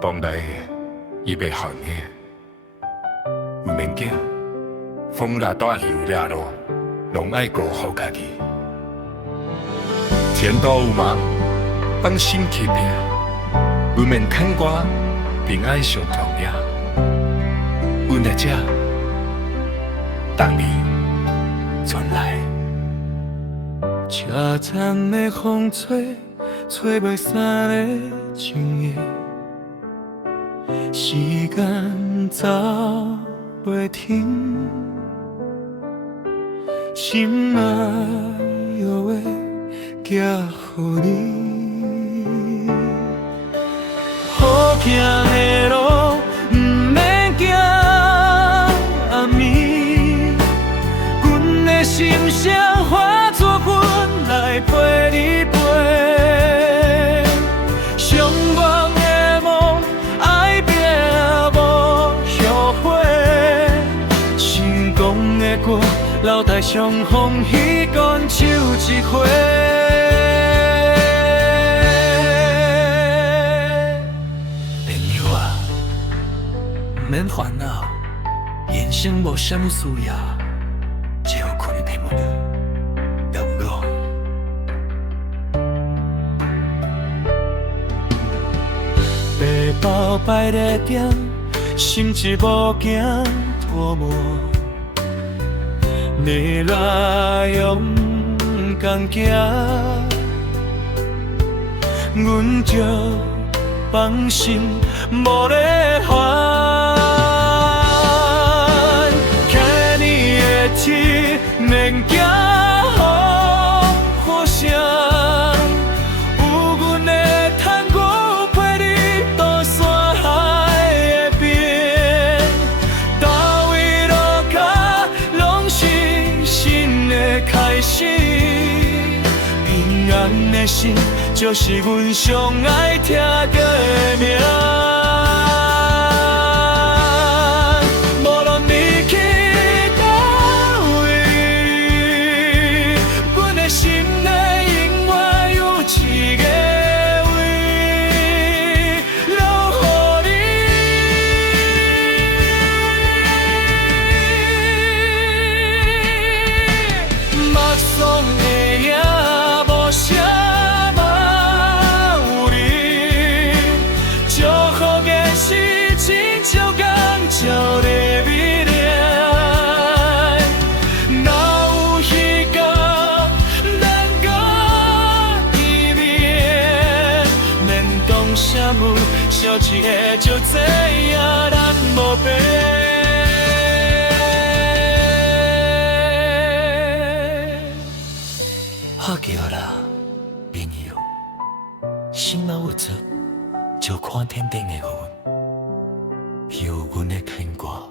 当来伊袂寒的，有免惊，风拉大雨拉路，拢爱顾好家己。前途有梦，放心去拼，不免牵挂，平安上重要。阮在这，等你转来。车站的风吹，吹袂散的情意，时间走袂停，心爱约的寄予你。好行的路，不免惊暗暝，阮的心声化作阮来陪你飞。上梦的梦，爱拼无后悔。成功的歌，留待相逢彼竿手一回。免烦恼，人生无啥物需要，只有困的题目了我。背包摆在点，心一无惊拖磨，你来勇敢行，阮就放心无咧烦。天免惊雨声，有阮的探骨陪你渡山海的边，到位落脚拢是新的开始。平安的心就是阮上爱听的名。小一个就知影咱无变，好叫啦，朋友，心若有足，就看天顶的云，有阮的牵挂。